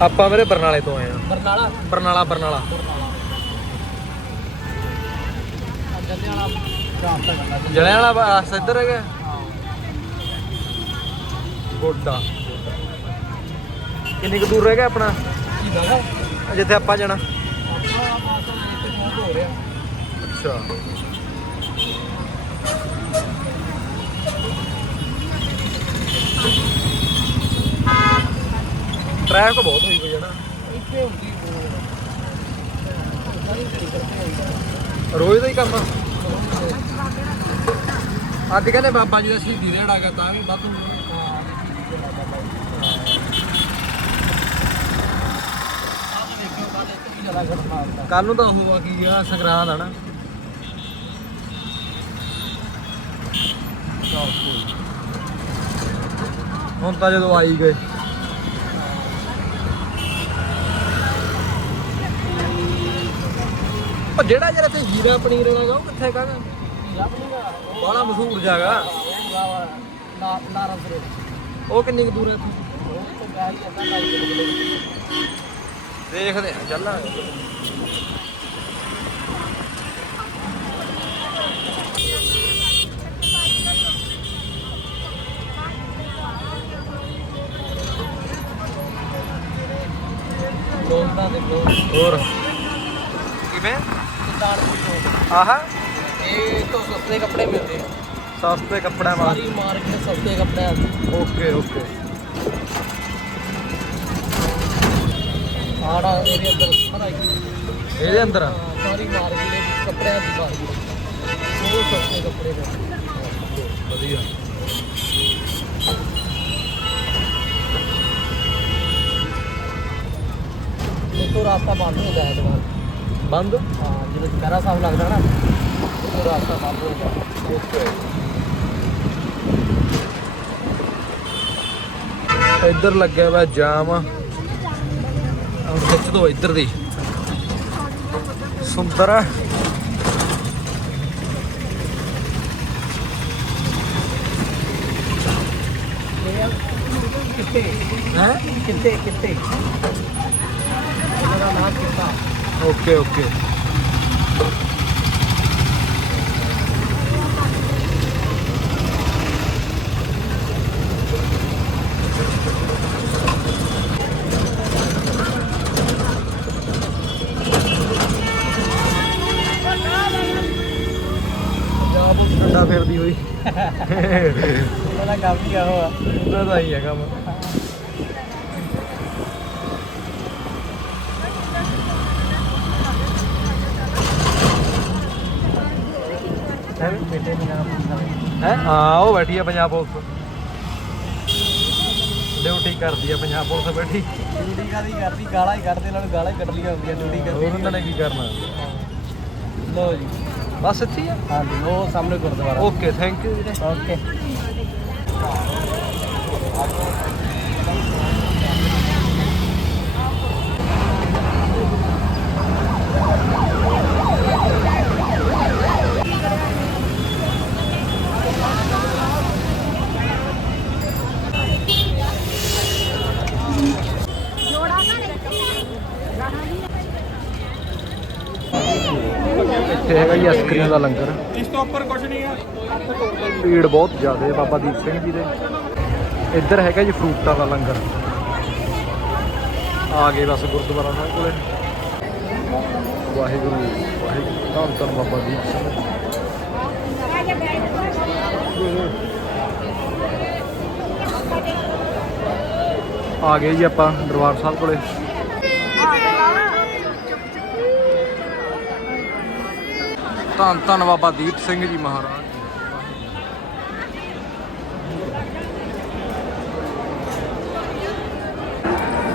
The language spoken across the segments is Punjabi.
ਆਪਾਂ ਵੀਰੇ ਬਰਨਾਲੇ ਤੋਂ ਆਏ ਆ। ਬਰਨਾਲਾ? ਬਰਨਾਲਾ ਬਰਨਾਲਾ। ਜੱਲੇ ਵਾਲਾ ਰਾਸਤਾ ਕਰਨਾ ਜਲਿਆਂ ਵਾਲਾ ਬਸ ਇੱਧਰ ਹੈਗਾ। ਗੋਡਾ। ਕਿੰਨੀ ਕੁ ਦੂਰ ਰਹਿ ਗਿਆ ਆਪਣਾ ਜਿੱਥੇ ਆਪਾਂ ਜਾਣਾ। ਅੱਛਾ। ਟ੍ਰੈਫਿਕ ਬਹੁਤ ਹੋਈ ਪਈ ਇੱਥੇ ਹੁੰਦੀ ਰੋਜ਼ ਦਾ ਹੀ ਕੰਮ ਅੱਜ ਕਹਿੰਦੇ ਬਾਬਾ ਜੀ ਦਾ ਸ਼ਹੀਦੀ ਦਿਹਾੜਾ ਹੈਗਾ ਤਾਂ ਵੀ ਵਾਧੂ ਕੱਲ ਨੂੰ ਤਾਂ ਉਹ ਆ ਕੀ ਆ ਸੰਗਰਾਂਦ ਆ ਨਾ। ਹੁਣ ਤਾਂ ਜਦੋਂ ਆਈ ਗਏ। ਉਹ ਜਿਹੜਾ ਜਿਹੜਾ ਇੱਥੇ ਹੀਰਾ ਪਨੀਰ ਵਾਲਾ ਗਾ ਉਹ ਕਿੱਥੇ ਹੈਗਾ? ਬੜਾ ਮਸ਼ਹੂਰ ਜਗ੍ਹਾ ਉਹ ਕਿੰਨੀ ਕੁ ਦੂਰ ਹੈ ਇੱਥੋਂ? ਦੇਖਦੇ ਆ ਚੱਲਾਂ ਹੋਰ? ਕਿਵੇਂ? ਆਹਾ। ਇਹ ਤੋਂ ਸਸਤੇ ਕੱਪੜੇ ਮਿਲਦੇ ਆ। ਸਸਤੇ ਕੱਪੜਿਆਂ ਵਾਲਾ ਸਾਰੀ ਮਾਰਕੀਟ ਸਸਤੇ ਕੱਪੜਿਆਂ ਦੀ ਓਕੇ ਓਕੇ। ਆੜਾ ਇਹਦੇ ਅੰਦਰ ਹੀ ਇਹਦੇ ਅੰਦਰ? ਸਾਰੀ ਮਾਰਕੀਟ ਵਿੱਚ ਕੱਪੜਿਆਂ ਦੀ ਮਾਰਕੀਟ ਬਹੁਤ ਸਸਤੇ ਕੱਪੜੇ ਨੇ। ਵਧੀਆ। ਇੱਥੋਂ ਰਾਸਤਾ ਬੰਦ ਹੈ ਦੁਬਾਰਾ ਬੰਦ? ਹਾਂ ਜਦੋਂ ਚੁਪਹਿਰਾ ਸਾਹਿਬ ਲੱਗਦਾ ਨਾ ਉੱਥੋਂ ਰਾਸਤਾ ਬੰਦ ਹੋ ਜਾਂਦਾ ਓਕੇ। ਇੱਧਰ ਲੱਗਿਆ ਵਾ ਜਾਮ। ਹੁਣ ਖਿੱਚ ਦੋ ਇੱਧਰ ਦੀ। ਸੁੰਦਰ ਆ। ਕਿੱਥੇ? ਹੈ? ਕਿੱਥੇ ਕਿੱਥੇ? ਇਹਨਾਂ ਦਾ ਨਾਮ ਕਿੱਤਾ ਓਕੇ ਓਕੇ ਪੰਜਾਬ ਉਹ ਠੰਡਾ ਫਿਰਦੀ ਹੋਈ ਇਹਨਾਂ ਦਾ ਕੰਮ ਕੀ ਹੋਆ ਉਹਦਾ ਤਾਂ ਹੀ ਹੈ ਕੰਮ ਬੇਟੇ ਦੇ ਨਾਮ ਹੈ? ਹਾਂ ਉਹ ਬੈਠੀ ਆ ਪੰਜਾਬ ਪੁਲਿਸ ਡਿਊਟੀ ਕਰਦੀ ਆ ਪੰਜਾਬ ਪੁਲਿਸ ਬੈਠੀ। ਡਿਊਟੀ ਕਾਦੀ ਕਰਦੀ? ਗਾਲਾਂ ਹੀ ਕੱਢਦੇ ਨਾਲ ਗਾਲਾਂ ਹੀ ਕੱਢ ਲੀਆਂ ਹੁੰਦੀਆਂ ਡਿਊਟੀ ਕਰਦੀ ਉਹਨਾਂ ਨੇ ਕੀ ਕਰਨਾ। ਲੋ ਜੀ। ਬਸ ਇੱਥੇ ਹੀ ਆ? ਹਾਂਜੀ ਉਹ ਸਾਹਮਣੇ ਗੁਰਦੁਆਰਾ। ਓਕੇ ਥੈਂਕ ਯੂ ਵੀਰੇ। ਓਕੇ। ਇੱਥੇ ਹੈਗਾ ਜੀ ਆਈਸਕ੍ਰੀਮ ਦਾ ਲੰਗਰ। ਇਸ ਤੋਂ ਉੱਪਰ ਕੁਝ ਨਹੀਂ ਹੈ ਭੀੜ ਬਹੁਤ ਜ਼ਿਆਦਾ ਹੈ ਬਾਬਾ ਦੀਪ ਸਿੰਘ ਜੀ ਦੇ। ਇੱਧਰ ਹੈਗਾ ਜੀ ਫਰੂਟਾਂ ਦਾ ਲੰਗਰ। ਆ ਗਏ ਬਸ ਗੁਰਦੁਆਰਾ ਸਾਹਿਬ ਕੋਲੇ। ਵਾਹਿਗੁਰੂ ਵਾਹਿਗੁਰੂ ਧੰਨ ਧੰਨ ਬਾਬਾ ਦੀਪ ਸਿੰਘ। ਆ ਗਏ ਜੀ ਆਪਾਂ ਦਰਬਾਰ ਸਾਹਿਬ ਕੋਲੇ। ਧੰਨ ਧੰਨ ਬਾਬਾ ਦੀਪ ਸਿੰਘ ਜੀ ਮਹਾਰਾਜ।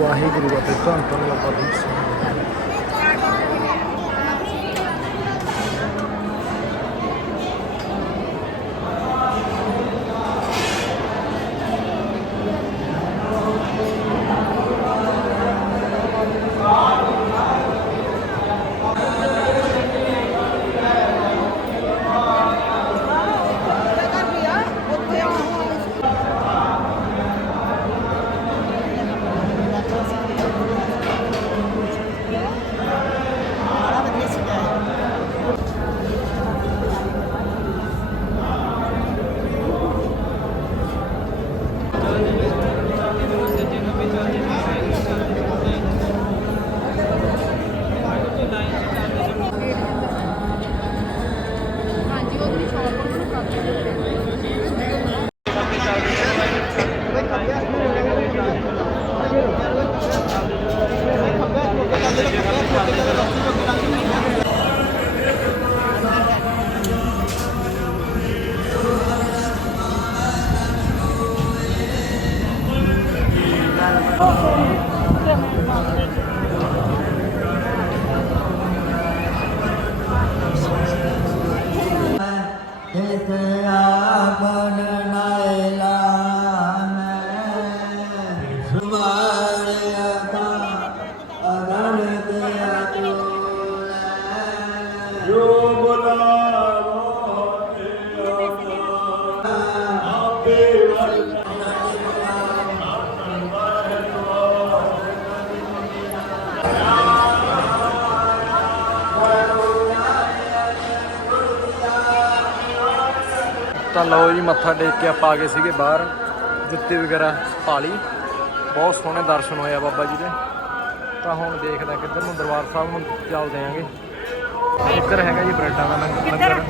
ਵਾਹਿਗੁਰੂ ਅਤੇ ਧੰਨ ਧੰਨ ਬਾਬਾ ਦੀਪ ਸਿੰਘ। Amen. ਤਾਂ ਲਓ ਜੀ ਮੱਥਾ ਟੇਕ ਕੇ ਆਪਾਂ ਆ ਗਏ ਸੀਗੇ ਬਾਹਰ ਜੁੱਤੀ ਵਗੈਰਾ ਪਾ ਲਈ। ਬਹੁਤ ਸੋਹਣੇ ਦਰਸ਼ਨ ਹੋਏ ਆ ਬਾਬਾ ਜੀ ਦੇ। ਤਾਂ ਹੁਣ ਦੇਖਦਾ ਕਿੱਧਰ ਨੂੰ ਦਰਬਾਰ ਸਾਹਿਬ ਨੂੰ ਚੱਲਦੇ ਆਂਗੇ। ਇੱਧਰ ਹੈਗਾ ਜੀ ਬ੍ਰੈਡਾਂ ਦਾ ਲੰਗ- ਲੰਗਰ।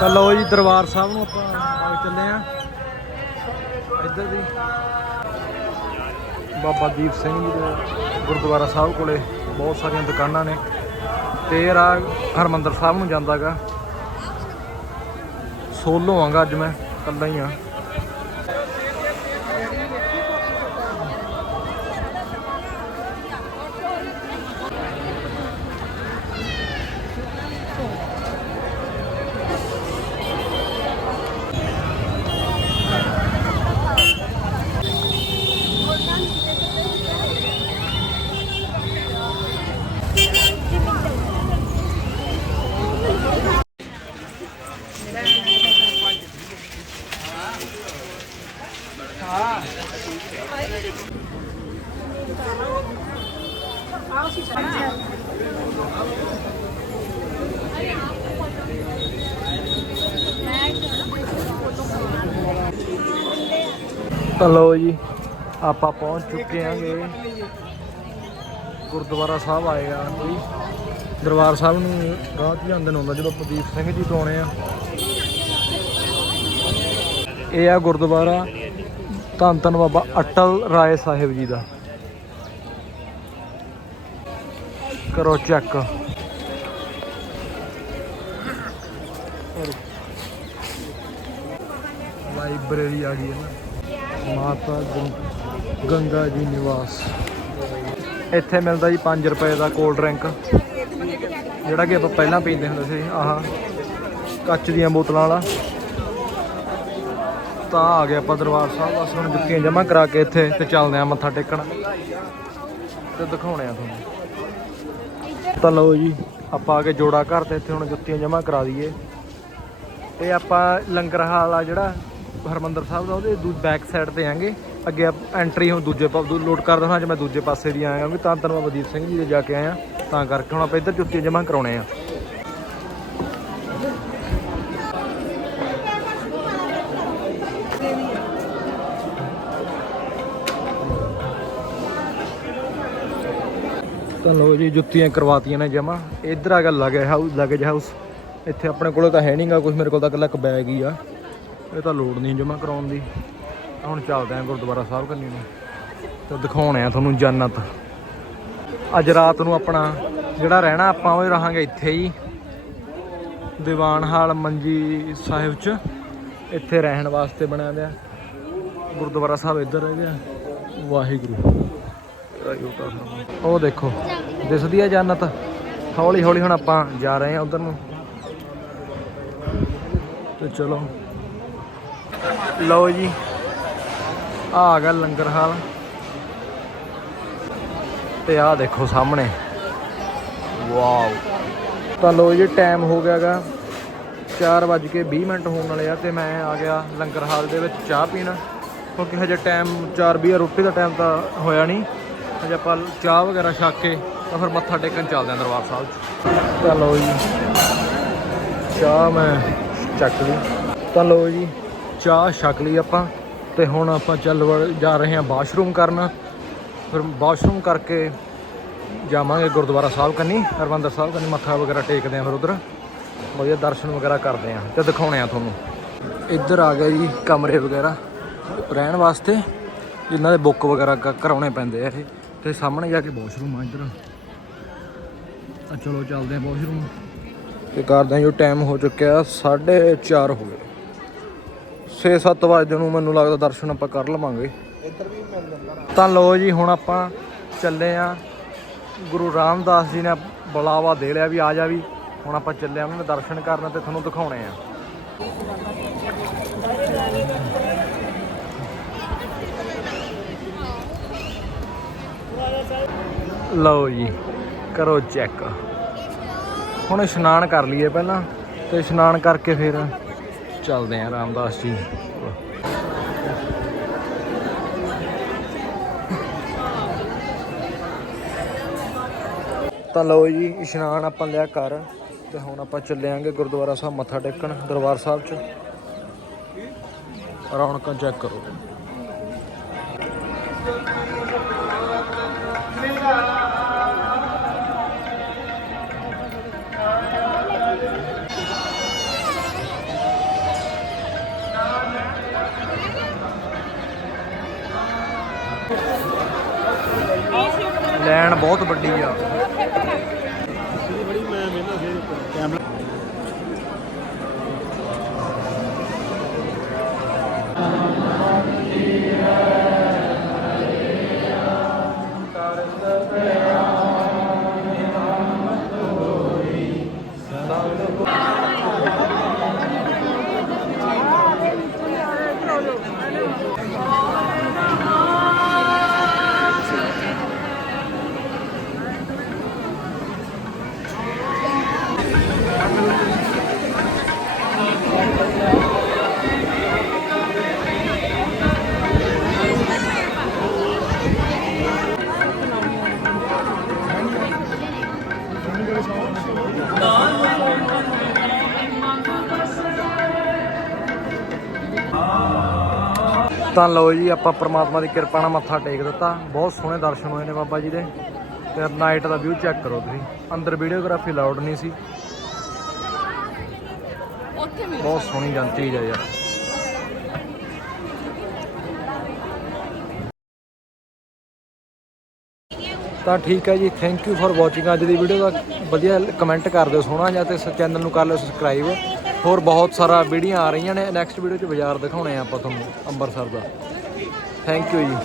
ਤਾਂ ਲਓ ਜੀ ਦਰਬਾਰ ਸਾਹਿਬ ਨੂੰ ਆਪਾਂ ਆ ਚੱਲੇ ਆਂ। ਇੱਧਰ ਦੀ ਬਾਬਾ ਦੀਪ ਸਿੰਘ ਜੀ ਦੇ ਗੁਰਦੁਆਰਾ ਸਾਹਿਬ ਕੋਲੇ ਬਹੁਤ ਸਾਰੀਆਂ ਦੁਕਾਨਾਂ ਨੇ। ਤੇ ਰਾਹ ਹਰਮੰਦਰ ਸਾਹਿਬ ਨੂੰ ਜਾਂਦਾਗਾ। ਸੋਲੋ ਆਂਗਾ ਅੱਜ ਮੈਂ ਇਕੱਲਾ ਹੀ ਆ। ਤਾਂ ਲਓ ਜੀ, ਆਪਾਂ ਪਹੁੰਚ ਚੁੱਕੇ ਆਂਗੇ। ਗੁਰਦੁਆਰਾ ਸਾਹਿਬ ਆਏਗਾ ਕੋਈ। ਦਰਬਾਰ ਸਾਹਿਬ ਨੂੰ ਰਾਹ ਹੀ ਜਾਂਦੇ ਨੂੰ ਹੁੰਦਾ ਜਦੋਂ ਪ੍ਰਦੀਪ ਸਿੰਘ ਜੀ ਤੋਂ ਆਉਣੇ ਆ। ਇਹ ਆ ਗੁਰਦੁਆਰਾ ਧੰਨ ਧੰਨ ਬਾਬਾ ਅਟਲ ਰਾਏ ਸਾਹਿਬ ਜੀ ਦਾ। ਕਰੋ ਚੈੱਕ। ਲਾਇਬ੍ਰੇਰੀ ਆ ਗਈ ਹੈ ਨਾ। ਮਾਤਾ ਗੰ- ਗੰਗਾ ਜੀ ਨਿਵਾਸ। ਇੱਥੇ ਮਿਲਦਾ ਜੀ 5 ਰੁਪਏ ਦਾ ਕੋਲਡ ਡਰਿੰਕ ਜਿਹੜਾ ਕਿ ਆਪਾਂ ਪਹਿਲਾਂ ਪੀਂਦੇ ਹੁੰਦੇ ਸੀ। ਆਹ ਕੱਚ ਦੀਆਂ ਬੋਤਲਾਂ ਵਾਲਾ। ਤਾਂ ਆ ਗਏ ਆਪਾਂ ਦਰਬਾਰ ਸਾਹਿਬ, ਬਸ ਹੁਣ ਜੁੱਤੀਆਂ ਜਮ੍ਹਾਂ ਕਰਾ ਕੇ ਇੱਥੇ ਤੇ ਚੱਲਦੇ ਆ ਮੱਥਾ ਟੇਕਣ। ਤੇ ਦਿਖਾਉਣੇ ਆ ਤੁਹਾਨੂੰ। ਤਾਂ ਲਓ ਜੀ, ਆਪਾਂ ਆ ਕੇ ਜੋੜਾ ਘਰ ਤੇ ਇੱਥੇ ਹੁਣ ਜੁੱਤੀਆਂ ਜਮ੍ਹਾਂ ਕਰਾ ਦਈਏ। ਇਹ ਆਪਾਂ ਲੰਗਰ ਹਾਲ ਆ ਜਿਹੜਾ ਹਰਮੰਦਰ ਸਾਹਿਬ ਦਾ, ਉਹਦੇ ਦੂ ਬੈਕ ਸਾਈਡ ਤੇ ਆਂਗੇ। ਅੱਗੇ ਐਂਟਰੀ ਹੁਣ ਦੂਜੇ ਪਾਸੇ ਲੋਡ ਕਰ ਦਵਾਂ ਅੱਜ ਮੈਂ ਦੂਜੇ ਪਾਸੇ ਦੀ ਆਇਆ ਵੀ ਤਾਂ ਤਨ ਬਾਬਾ ਦੀਪ ਸਿੰਘ ਜੀ ਦੇ ਜਾ ਕੇ ਆਇਆ। ਤਾਂ ਕਰਕੇ ਹੁਣ ਆਪਾਂ ਇੱਧਰ ਜੁੱਤੀਆਂ ਜਮ੍ਹਾਂ ਕਰਾਉਣੇ ਆ। ਤਾਂ ਲਓ ਜੀ ਜੁੱਤੀਆਂ ਕਰਵਾਤੀਆਂ ਨੇ ਜਮਾ। ਇੱਧਰ ਆ ਗਿਆ ਲਗੇ ਹਾਊਸ ਲਗੇਜ ਹਾਊਸ ਇੱਥੇ ਆਪਣੇ ਕੋਲ ਤਾਂ ਹੈ ਨਹੀਂਗਾ ਕੁਝ ਮੇਰੇ ਕੋਲ ਤਾਂ ਇਕੱਲਾ ਇੱਕ ਬੈਗ ਹੀ ਆ। ਇਹ ਤਾਂ ਲੋੜ ਨਹੀਂ ਜਮਾ ਕਰਾਉਣ ਦੀ। ਹੁਣ ਚੱਲਦੇ ਆਂ ਗੁਰਦੁਆਰਾ ਸਾਹਿਬ ਕੰਨੀ ਨੂੰ। ਤੇ ਦਿਖਾਉਣੇ ਆ ਤੁਹਾਨੂੰ ਜੰਨਤ। ਅੱਜ ਰਾਤ ਨੂੰ ਆਪਣਾ ਜਿਹੜਾ ਰਹਿਣਾ, ਆਪਾਂ ਉਹ ਰਹਾਂਗੇ ਇੱਥੇ ਹੀ। ਦੀਵਾਨ ਹਾਲ ਮੰਜੀ ਸਾਹਿਬ ਚ। ਇੱਥੇ ਰਹਿਣ ਵਾਸਤੇ ਬਣਿਆ ਹੋਇਆ ਗੁਰਦੁਆਰਾ ਸਾਹਿਬ ਇੱਧਰ ਰਹਿ ਗਿਆ। ਵਾਹਿਗੁਰੂ। ਉਹ ਦੇਖੋ, ਦਿਸਦੀ ਆ ਜੰਨਤ। ਹੌਲੀ ਹੌਲੀ ਹੁਣ ਆਪਾਂ ਜਾ ਰਹੇ ਹਾਂ ਉਧਰ ਨੂੰ। ਤੇ ਚਲੋ। ਲਓ ਜੀ, ਆ ਆ ਗਿਆ ਲੰਗਰ ਹਾਲ। ਤੇ ਆਹ ਦੇਖੋ ਸਾਹਮਣੇ। ਵਾਓ। ਤਾਂ ਲਓ ਜੀ ਟਾਈਮ ਹੋ ਗਿਆਗਾ 4:20 ਮਿੰਟ ਹੋਣ ਵਾਲੇ ਆ ਤੇ ਮੈਂ ਆ ਗਿਆ ਲੰਗਰ ਹਾਲ ਦੇ ਵਿੱਚ ਚਾਹ ਪੀਣ। ਕਿਉਂਕਿ ਹਜੇ ਟਾਈਮ 4:20 ਰੋਟੀ ਦਾ ਟਾਈਮ ਤਾਂ ਹੋਇਆ ਨਹੀਂ। ਹਜੇ ਆਪਾਂ ਚਾਹ ਵਗੈਰਾ ਛਕ ਕੇ ਤਾਂ ਫਿਰ ਮੱਥਾ ਟੇਕਣ ਚੱਲਦੇ ਆਂ ਦਰਬਾਰ ਸਾਹਿਬ 'ਚ। ਤਾਂ ਲਓ ਜੀ। ਚਾਹ ਮੈਂ ਚੱਕ ਲਈ। ਤਾਂ ਲਓ ਜੀ, ਚਾਹ ਛਕ ਲਈ ਆਪਾਂ। ਤੇ ਹੁਣ ਆਪਾਂ ਚੱਲ ਵੜ- ਜਾ ਰਹੇ ਹਾਂ ਵਾਸ਼ਰੂਮ ਕਰਨ। ਫਿਰ ਵਾਸ਼ਰੂਮ ਕਰਕੇ ਜਾਵਾਂਗੇ ਗੁਰਦੁਆਰਾ ਸਾਹਿਬ ਕੰਨੀ। ਹਰਮੰਦਰ ਸਾਹਿਬ ਕੰਨੀ ਮੱਥਾ ਵਗੈਰਾ ਟੇਕਦੇ ਆਂ ਫਿਰ ਉਧਰ। ਵਧੀਆ ਦਰਸ਼ਨ ਵਗੈਰਾ ਕਰਦੇ ਆਂ ਤੇ ਦਿਖਾਉਣੇ ਆ ਤੁਹਾਨੂੰ। ਇੱਧਰ ਆ ਗਿਆ ਜੀ ਕਮਰੇ ਵਗੈਰਾ। ਰਹਿਣ ਵਾਸਤੇ ਜਿਨ੍ਹਾਂ ਦੇ ਬੁੱਕ ਵਗੈਰਾ ਕ- ਕਰਾਉਣੇ ਪੈਂਦੇ ਆ ਇਹ। ਤੇ ਸਾਹਮਣੇ ਜਾ ਕੇ ਵਾਸ਼ਰੂਮ ਆ ਇੱਧਰ। ਤਾਂ ਚਲੋ ਚੱਲਦੇ ਆਂ ਵਾਸ਼ਰੂਮ ਤੇ ਕਰਦੇ ਆਂ ਜੋ ਟਾਈਮ ਹੋ ਚੁੱਕਿਆ 4:30 ਹੋ ਗਏ। 6-7 ਵਜੇ ਨੂੰ ਮੈਨੂੰ ਲੱਗਦਾ ਦਰਸ਼ਨ ਆਪਾਂ ਕਰ ਲਵਾਂਗੇ। ਤਾਂ ਲੋ ਜੀ ਹੁਣ ਆਪਾਂ ਚੱਲੇ ਆ ਗੁਰੂ ਰਾਮਦਾਸ ਜੀ ਨੇ ਬੁਲਾਵਾ ਦੇ ਲਿਆ ਵੀ ਆ ਜਾ ਵੀ। ਹੁਣ ਆਪਾਂ ਚੱਲੇ ਆ ਉਹਨਾਂ ਦੇ ਦਰਸ਼ਨ ਕਰਨ ਤੇ ਤੁਹਾਨੂੰ ਦਿਖਾਉਣੇ ਆ। ਲਓ ਜੀ, ਕਰੋ ਚੈੱਕ ਹੁਣ ਇਸ਼ਨਾਨ ਕਰ ਲਈਏ ਪਹਿਲਾਂ, ਤੇ ਇਸ਼ਨਾਨ ਕਰਕੇ ਫਿਰ ਚੱਲਦੇ ਆਂ ਰਾਮਦਾਸ ਜੀ। ਤਾਂ ਲਓ ਜੀ, ਇਸ਼ਨਾਨ ਆਪਾਂ ਲਿਆ ਕਰ ਤੇ ਹੁਣ ਆਪਾਂ ਚੱਲਿਆਂਗੇ ਗੁਰਦੁਆਰਾ ਸਾਹਿਬ ਮੱਥਾ ਟੇਕਣ, ਦਰਬਾਰ ਸਾਹਿਬ 'ਚ। ਰੌਣਕਾਂ ਚੈੱਕ ਕਰੋ। ਲੈਣ ਬਹੁਤ ਵੱਡੀ ਆ। ਤਾਂ ਲਓ ਜੀ ਆਪਾਂ ਪ੍ਰਮਾਤਮਾ ਦੀ ਕਿਰਪਾ ਨਾਲ ਮੱਥਾ ਟੇਕ ਦਿੱਤਾ। ਬਹੁਤ ਸੋਹਣੇ ਦਰਸ਼ਨ ਹੋਏ ਨੇ ਬਾਬਾ ਜੀ ਦੇ। ਤੇ ਨਾਈਟ ਦਾ ਵਿਊ ਚੈੱਕ ਕਰੋ ਤੁਸੀਂ। ਅੰਦਰ ਵੀਡੀਓਗ੍ਰਾਫੀ ਲਾਉਡ ਨਹੀਂ ਸੀ। ਬਹੁਤ ਸੋਹਣੀ ਚੀਜ਼ ਆ ਯਾਰ। ਤਾਂ ਠੀਕ ਹੈ ਜੀ ਥੈਂਕ ਯੂ ਫॉर ਵਾਚਿੰਗ ਅੱਜ ਦੀ ਵੀਡੀਓ ਦਾ। ਵਧੀਆ ਕਮੈਂਟ ਕਰ ਦਿਓ ਸੋਹਣਾ ਜਾਂ ਤੇ ਚੈਨਲ ਨੂੰ ਕਰ ਲਿਓ ਸਬਸਕ੍ਰਾਈਬ ਹੋਰ ਬਹੁਤ ਸਾਰਾ ਵੀਡੀਓ ਆ ਰਹੀਆਂ ਨੇ। ਨੈਕਸਟ ਵੀਡੀਓ 'ਚ ਬਾਜ਼ਾਰ ਦਿਖਾਉਣੇ ਆ ਆਪਾਂ ਤੁਹਾਨੂੰ ਅੰਮ੍ਰਿਤਸਰ ਦਾ। ਥੈਂਕ ਯੂ ਜੀ।